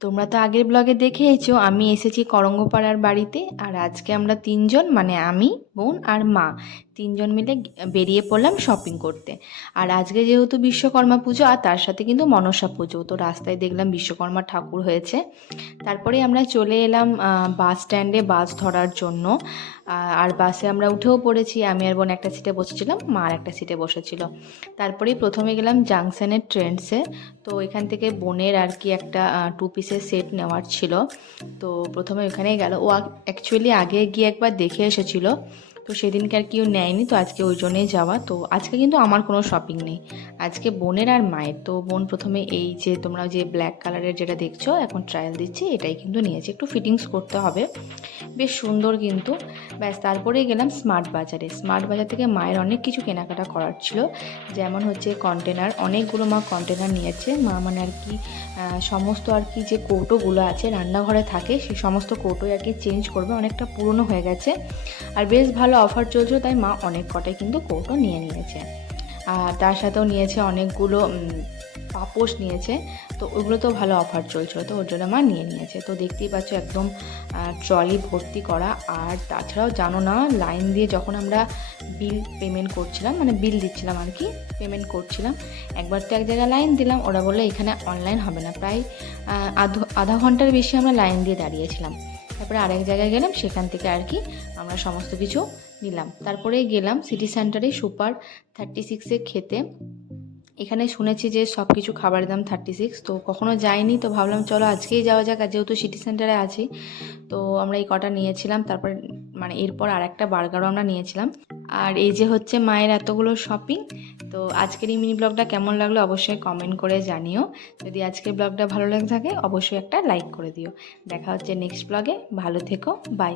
তোমরা তো আগের ব্লগে দেখেইছো, আমি এসেছি করঙ্গপাড়ার বাড়িতে, আর আজকে আমরা তিনজন মানে আমি বোন আর মা। তিনজন মিলে বেরিয়ে পড়লাম শপিং করতে। আর আজকে যেহেতু বিশ্বকর্মা পুজো, আর তার সাথে কিন্তু মনসা পুজো, তো রাস্তায় দেখলাম বিশ্বকর্মা ঠাকুর হয়েছে। তারপরে আমরা চলে এলাম বাস স্ট্যান্ডে বাস ধরার জন্য। আর বাসে আমরা উঠেও পড়েছি। আমি আর বোন একটা সিটে বসেছিলাম, মা আর একটা সিটে বসেছিল। তারপরেই প্রথমে গেলাম জাংশনের ট্রেন্ডসে তো এখান থেকে বোনের আর কি একটা টু পিসের সেট নেওয়ার ছিল। তো প্রথমে ওখানেই গেল। ও অ্যাকচুয়ালি আগে গিয়ে একবার দেখে এসেছিল। তো সেদিনকে আর কেউ নেয়নি, তো আজকে ওই জন্যই যাওয়া। তো আজকে কিন্তু আমার কোনো শপিং নেই। আজকে বোনের আর মায়ের। তো বোন প্রথমে এই যে তোমরা যে ব্ল্যাক কালারের যেটা দেখছ, এখন ট্রায়াল দিচ্ছি, এটাই কিন্তু নিয়েছি। একটু ফিটিংস করতে হবে। বেশ সুন্দর কিন্তু। ব্যাস, তারপরেই গেলাম স্মার্ট বাজারে। স্মার্ট বাজার থেকে মায়ের অনেক কিছু কেনাকাটা করার ছিল। যেমন হচ্ছে কন্টেনার অনেকগুলো মা কন্টেনার নিয়েছে। মা মানে আর কি সমস্ত আর কি যে কৌটোগুলো আছে, রান্নাঘরে থাকে সেই সমস্ত কৌটোই আর কি চেঞ্জ করবে। অনেকটা পুরনো হয়ে গেছে। আর বেশ ভালো অফার চলছিল তাই মা অনেক কটাই কিন্তু কৌটো নিয়ে নিয়েছে। আর তার সাথেও নিয়েছে অনেকগুলো পাপোশ নিয়েছে, তো ওগুলো তো ভালো অফার চলছিল, তো ওর জন্য মা নিয়ে নিয়েছে। তো দেখতেই পাচ্ছ একদম ট্রলি ভর্তি করা। আর তাছাড়াও জানো না লাইন দিয়ে যখন আমরা বিল পেমেন্ট করছিলাম মানে বিল দিচ্ছিলাম আর কি পেমেন্ট করছিলাম, একবার তো এক জায়গায় লাইন দিলাম, ওরা বলল এখানে অনলাইন হবে না। প্রায় আধ- আধা ঘণ্টার বেশি আমরা লাইন দিয়ে দাঁড়িয়েছিলাম। তারপরে আরেক জায়গায় গেলাম, সেখান থেকে আর কি আমরা সমস্ত কিছু নিলাম। তারপরে গেলাম সিটি সেন্টারে সুপার থার্টি সিক্সে খেতে। এখানে শুনেছি যে সব কিছু খাবারের দাম থার্টি সিক্স তো কখনো যাইনি, তো ভাবলাম চলো আজকেই যাওয়া যাক। যেহেতু সিটি সেন্টারে আছি, তো আমরা এই কটা নিয়েছিলাম, তারপর মানে এরপর আর একটা বার্গারও আমরা নিয়েছিলাম। আর এই যে হচ্ছে মায়ের এতগুলো শপিং তো আজকের এই মিনি ব্লগটা কেমন লাগল অবশ্যই কমেন্ট করে জানিও। যদি আজকের ব্লগটা ভালো লাগে থাকে, অবশ্যই একটা লাইক করে দিও। দেখা হচ্ছে নেক্সট ব্লগে ভালো থেকো বাই